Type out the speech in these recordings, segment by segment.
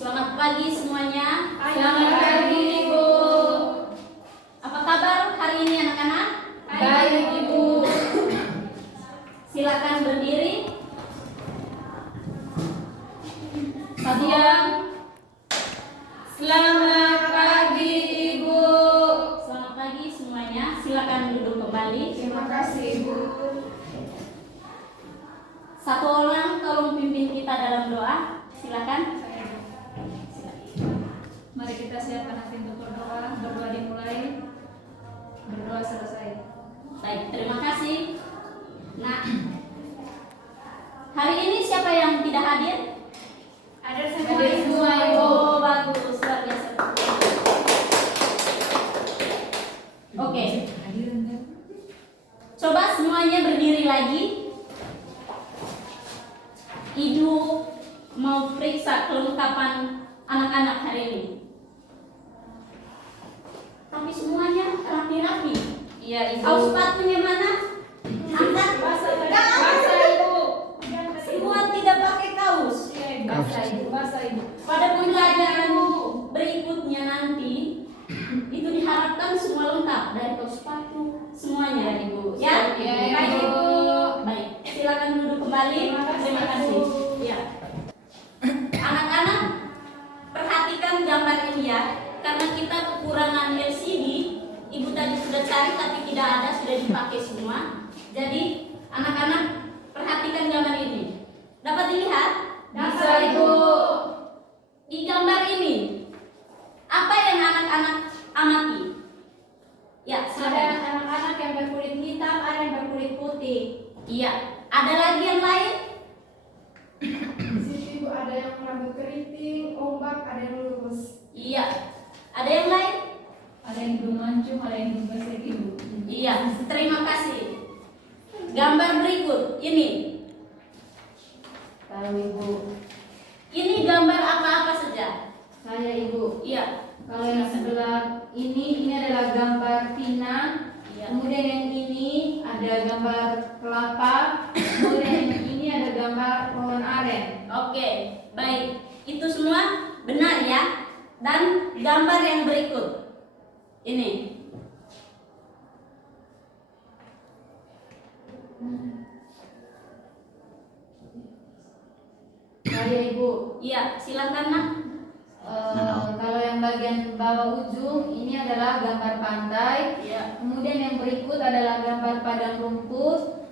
Selamat pagi semuanya. Selamat pagi Ibu. Apa kabar hari ini anak-anak? Baik Ibu. Silakan berdiri. Diam. Selamat pagi Ibu. Selamat pagi semuanya. Silakan duduk kembali. Terima kasih Ibu. Satu orang tolong pimpin kita dalam doa. Silakan. Mari kita siapkan hati untuk berdoa. Berdoa dimulai, berdoa selesai. Baik, terima kasih. Nah, hari ini siapa yang tidak hadir? Ada semua Ibu. Oh, bagus, luar biasa. Oke, coba semuanya berdiri lagi. Ibu mau periksa kelengkapan anak-anak hari ini. Tapi semuanya rapi-rapi. Iya Ibu. Kaos sepatunya mana? Angkat. Basah Ibu. Semua tidak pakai kaos. Basah Ibu. Basah Ibu. Pada pembelajaran berikutnya nanti itu diharapkan semua lengkap dari kaos sepatu semuanya Ibu. Ya, Baik Ibu. Baik, silakan duduk kembali. Terima kasih. Ya. Anak-anak, perhatikan gambar ini ya, karena kita kekurangan LCD. Ibu tadi sudah cari tapi tidak ada, sudah dipakai semua. Jadi anak-anak perhatikan gambar ini. Dapat dilihat? Bisa Ibu. Di gambar ini apa yang anak-anak amati? Ya, Ada silakan. anak-anak yang berkulit hitam, ada yang berkulit putih. Iya. Ada lagi yang lain? Di situ Ibu ada yang rambut keriting, ombak, ada yang lurus. Iya. Ada yang lain? Ada yang hidung mancung, ada yang hidung besek Ibu. Iya. Terima kasih. Gambar berikut ini. Tahu Ibu. Ini gambar apa-apa saja? Saya Ibu. Iya. Kalau yang sebelah ini adalah gambar pinang. Iya. Kemudian yang ini ada gambar kelapa. Kemudian yang ini ada gambar pohon aren. Oke, baik. Itu semua benar ya. Dan gambar yang berikut. Ini. Saya Ibu. Iya, silakan Nak. Kalau yang bagian bawah ujung ini adalah gambar pantai. Iya. Kemudian yang berikut adalah gambar padang rumput.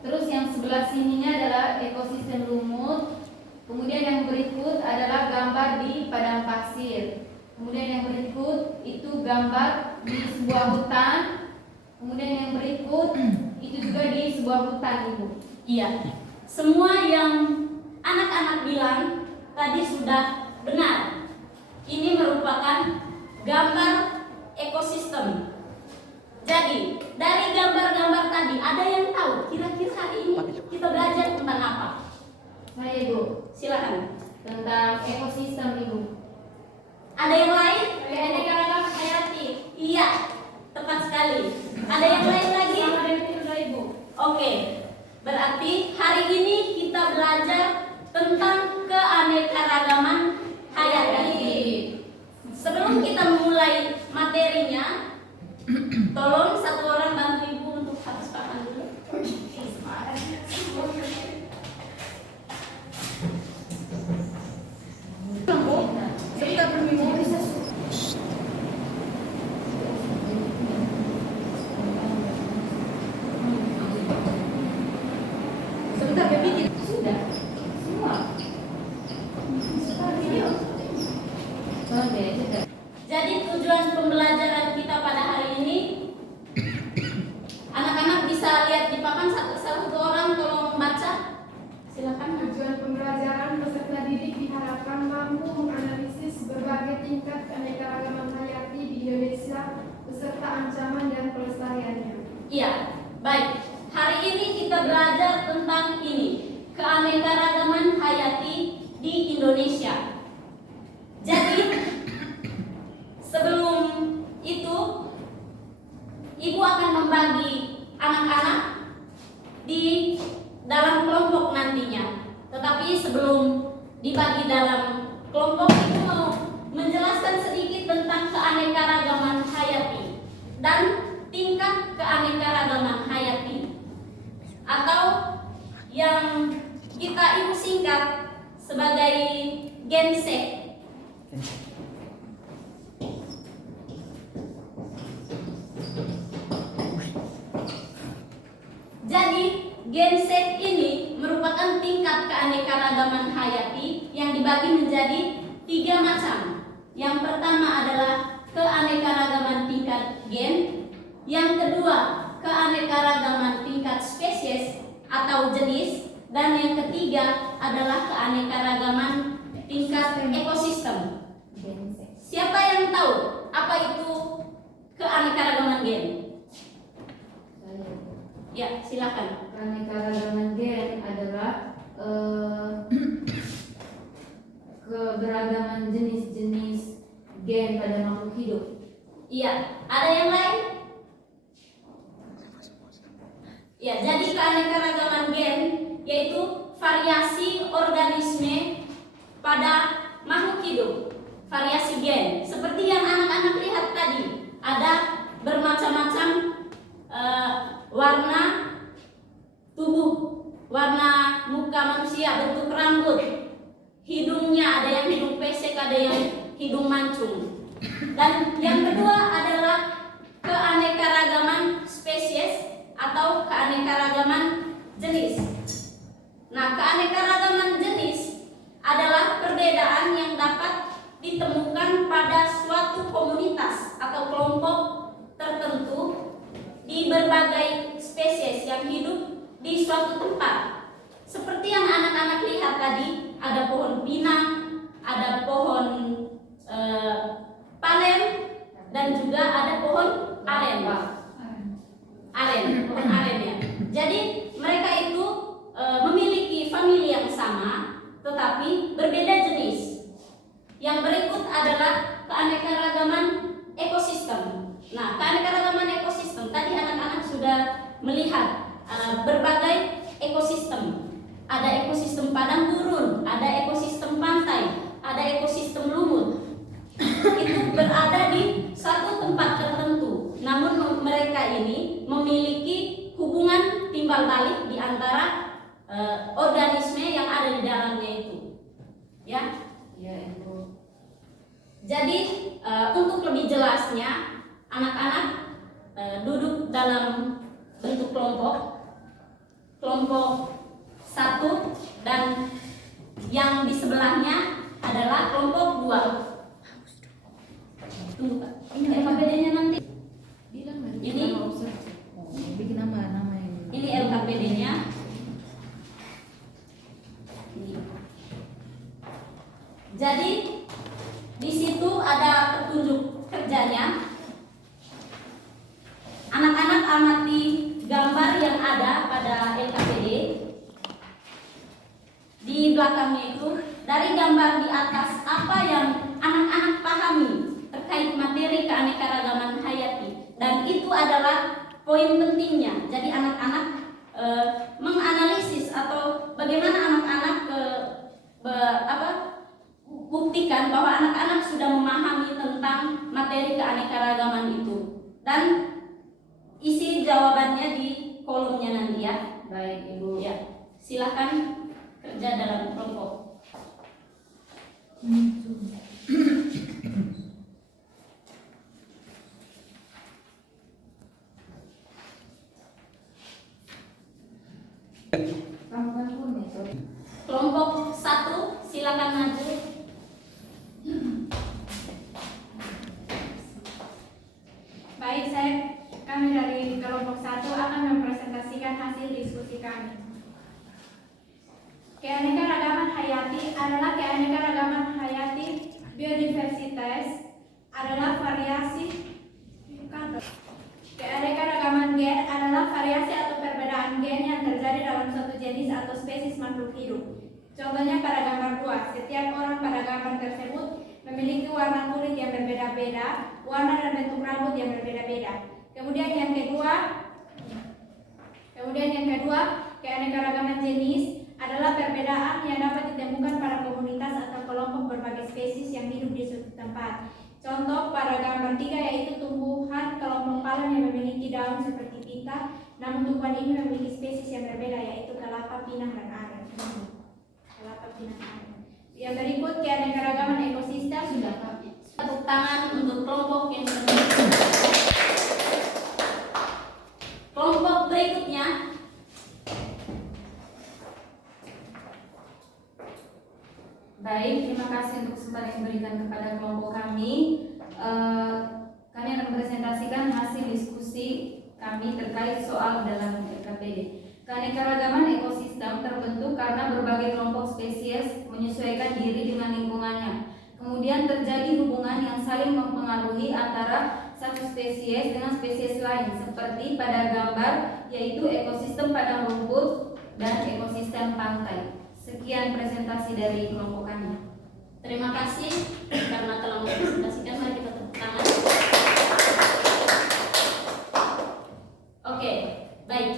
Terus yang sebelah sininya adalah ekosistem lumut. Kemudian yang berikut adalah gambar di padang pasir. Kemudian yang berikut itu gambar di sebuah hutan. Kemudian yang berikut itu juga di sebuah hutan Ibu. Iya. Semua yang anak-anak bilang tadi sudah benar. Ini merupakan gambar ekosistem. Jadi, dari gambar-gambar tadi ada yang tahu kira-kira hari ini kita belajar tentang apa? Saya Ibu. Silakan. Tentang ekosistem Ibu. Ada yang lain? Keanekaragaman hayati. Iya, tepat sekali. Ada yang lain lagi? Sama dengan itu Ibu. Oke. Berarti hari ini kita belajar tentang keanekaragaman hayati. Sebelum kita memulai materinya, tolong satu orang bantu Ibu untuk hapus papan dulu. Sebentar berminggu. Sebentar, Baby. Sudah. Semua. Video. Sudah. Jadi tujuan pembelajaran kita pada hari ini, anak-anak bisa lihat di papan salah satu orang tolong membaca. Silakan. Tujuan pembelajaran peserta didik diharapkan mampu menganalisis berbagai tingkat keanekaragaman hayati di Indonesia beserta ancaman dan pelestariannya. Iya, baik. Hari ini kita belajar tentang ini, keanekaragaman hayati di Indonesia. Jadi, sebelum itu, Ibu akan membagi anak-anak di dalam kelompok nantinya. Tetapi sebelum dibagi dalam kelompok itu mau menjelaskan sedikit tentang keanekaragaman hayati dan tingkat keanekaragaman hayati, atau yang kita ibu singkat sebagai GenSek. Jadi GenSek ini merupakan tingkat keanekaragaman hayati yang dibagi menjadi 3 macam. Yang pertama adalah keanekaragaman tingkat gen, yang kedua keanekaragaman tingkat spesies atau jenis, dan yang ketiga adalah keanekaragaman tingkat ekosistem. Siapa yang tahu apa itu keanekaragaman gen? Ya, silakan. Keanekaragaman gen adalah keberagaman jenis-jenis gen pada makhluk hidup. Iya, ada yang lain? Ya, jadi keanekaragaman gen yaitu variasi organisme pada makhluk hidup. Variasi gen, seperti yang anak-anak lihat tadi, ada bermacam-macam warna tubuh, warna muka manusia, bentuk rambut, hidungnya, ada yang hidung pesek, ada yang hidung mancung. Dan yang kedua adalah keanekaragaman spesies atau keanekaragaman jenis. Nah, keanekaragaman jenis adalah perbedaan yang dapat ditemukan pada suatu komunitas atau kelompok tertentu di berbagai spesies yang hidup di suatu tempat. Seperti yang anak-anak lihat tadi, ada pohon pinang, ada pohon palen, dan juga ada pohon aren. Pohon aren ya. Jadi mereka itu memiliki famili yang sama, tetapi berbeda jenis. Yang berikut adalah keanekaragaman ekosistem. Nah, keanekaragaman ekosistem tadi anak-anak sudah melihat berbagai ekosistem. Ada ekosistem padang gurun, ada ekosistem pantai, ada ekosistem lumut. Itu berada di satu tempat tertentu. Namun mereka ini memiliki hubungan timbal balik di antara organisme yang ada di dalamnya itu. Ya? Ya, Ibu. Jadi untuk lebih jelasnya, anak-anak duduk dalam bentuk kelompok 1, dan yang di sebelahnya adalah kelompok 2. Tunggu Pak, ini LKPD-nya nanti. Bilang Ini bikin nama ini. Ini LKPD-nya. Jadi di situ ada petunjuk kerjanya. Anak-anak amati gambar yang ada pada LKPD. Di belakangnya itu, dari gambar di atas, apa yang anak-anak pahami terkait materi keanekaragaman hayati, dan itu adalah poin pentingnya. Jadi anak-anak menganalisis atau bagaimana anak-anak buktikan bahwa anak-anak sudah memahami tentang materi keanekaragaman itu, dan isi jawabannya di kolomnya nanti ya. Baik, Ibu. Ya, silakan kerja dalam kelompok. Kelompok 1, silakan maju. Baik, kami dari kelompok 1 akan mempresentasikan hasil diskusi kami. Keanekaragaman hayati adalah keanekaragaman hayati biodiversitas adalah variasi. Keanekaragaman gen adalah variasi atau perbedaan gen yang terjadi dalam suatu jenis atau spesies makhluk hidup. Contohnya pada gambar 2, setiap orang pada gambar tersebut memiliki warna kulit yang berbeda-beda, warna dan bentuk rambut yang berbeda-beda. Kemudian yang kedua, keanekaragaman jenis adalah perbedaan yang dapat ditemukan pada komunitas atau kelompok berbagai pada gambar 3 yaitu tumbuhan kelompok palem yang memiliki daun seperti pita, namun tumbuhan ini memiliki spesies yang berbeda yaitu kelapa, pinang, dan aren. Kelapa, pinang, aren. Yang berikut keanekaragaman ekosistem. Sudah Kak. Tepuk tangan untuk kelompok yang berikut. Kelompok berikutnya. Baik, terima kasih untuk kesempatan yang diberikan kepada kelompok kami. Kami akan mempresentasikan hasil diskusi kami terkait soal dalam RKPD. Keanekaragaman ekosistem terbentuk karena berbagai kelompok spesies menyesuaikan diri dengan lingkungannya. Kemudian terjadi hubungan yang saling mempengaruhi antara satu spesies dengan spesies lain, seperti pada gambar yaitu ekosistem padang rumput dan ekosistem pantai. Sekian presentasi dari kelompok kami. Terima kasih karena telah mempresentasikan. Mari kita tepuk tangan. Oke, baik.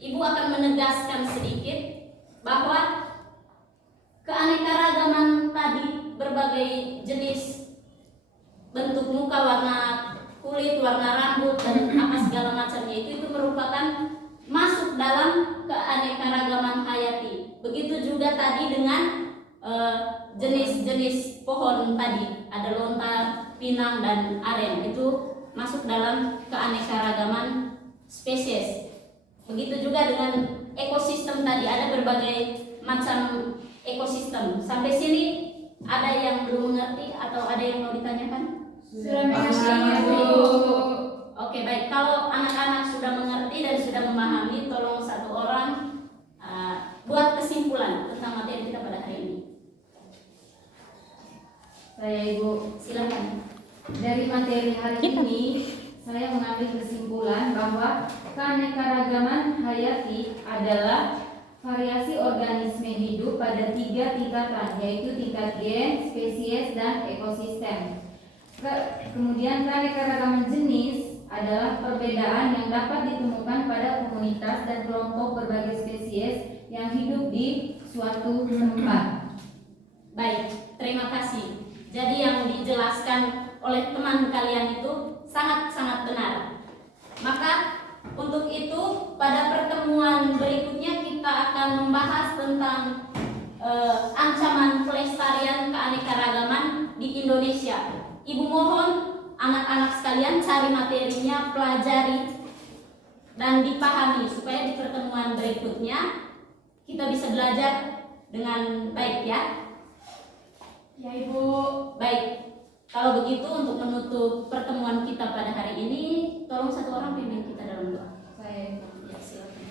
Ibu akan menegaskan sedikit bahwa keanekaragaman tadi berbagai jenis bentuk muka, warna kulit, warna rambut, dan apa segala macamnya itu merupakan masuk dalam keanekaragaman hayati. Begitu juga tadi dengan jenis-jenis pohon tadi, ada lontar, pinang, dan aren, itu masuk dalam keanekaragaman spesies. Begitu juga dengan ekosistem tadi, ada berbagai macam ekosistem. Sampai sini ada yang belum mengerti atau ada yang mau ditanyakan? Sudah mengerti, Bu. Oke, baik. Kalau anak-anak sudah mengerti dan sudah memahami, tolong satu orang buat kesimpulan tentang materi kita pada hari ini. Saya Ibu, Silakan. dari materi hari ini saya mengambil kesimpulan bahwa keanekaragaman hayati adalah variasi organisme hidup pada 3 tingkatan, yaitu tingkat gen, spesies, dan ekosistem. Kemudian keanekaragaman jenis adalah perbedaan yang dapat ditemukan pada komunitas dan kelompok berbagai spesies yang hidup di suatu tempat. Baik, terima kasih. Jadi yang dijelaskan oleh teman kalian itu sangat-sangat benar. Maka untuk itu pada pertemuan berikutnya kita akan membahas tentang ancaman pelestarian keanekaragaman di Indonesia. Ibu mohon anak-anak sekalian cari materinya, pelajari dan dipahami supaya di pertemuan berikutnya kita bisa belajar dengan baik ya. Ya, Ibu. Baik. Kalau begitu untuk menutup pertemuan kita pada hari ini, tolong satu orang pimpin kita dalam doa. Saya, Ya, silakan.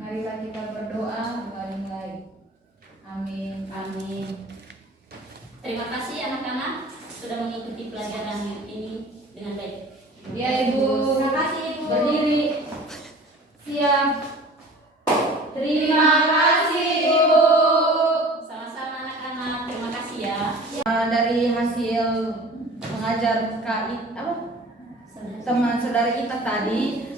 marilah kita berdoa mulai. Amin. Amin. Terima kasih anak-anak sudah mengikuti pelajaran ini dengan baik. Ya Ibu. Terima kasih, Ibu. Berdiri. Siap. Terima kasih Ibu. Sama-sama anak-anak. Terima kasih ya. Dari hasil mengajar teman saudara kita tadi,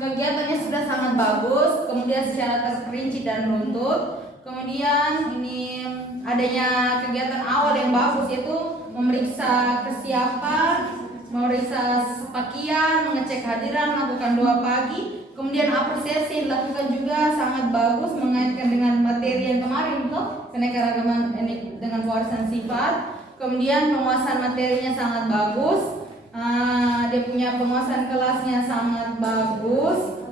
kegiatannya sudah sangat bagus, kemudian secara terperinci dan runtut. Kemudian ini adanya kegiatan awal yang bagus, yaitu memeriksa kesiapan, memeriksa pakaian, mengecek hadiran, melakukan doa pagi. Kemudian apresiasi dilakukan juga sangat bagus mengaitkan dengan materi yang kemarin tuh, keanekaragaman dengan pewarisan sifat. Kemudian penguasaan materinya sangat bagus. Dia punya penguasaan kelasnya sangat bagus.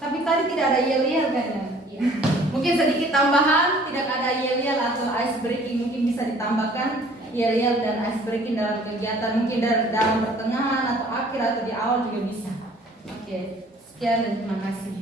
Tapi tadi tidak ada yel-yel kayaknya. Mungkin sedikit tambahan, tidak ada yel-yel atau ice breaking, mungkin bisa ditambahkan yel-yel dan ice breaking dalam kegiatan, mungkin dalam pertengahan atau akhir atau di awal juga bisa. Oke, sekian dan terima kasih.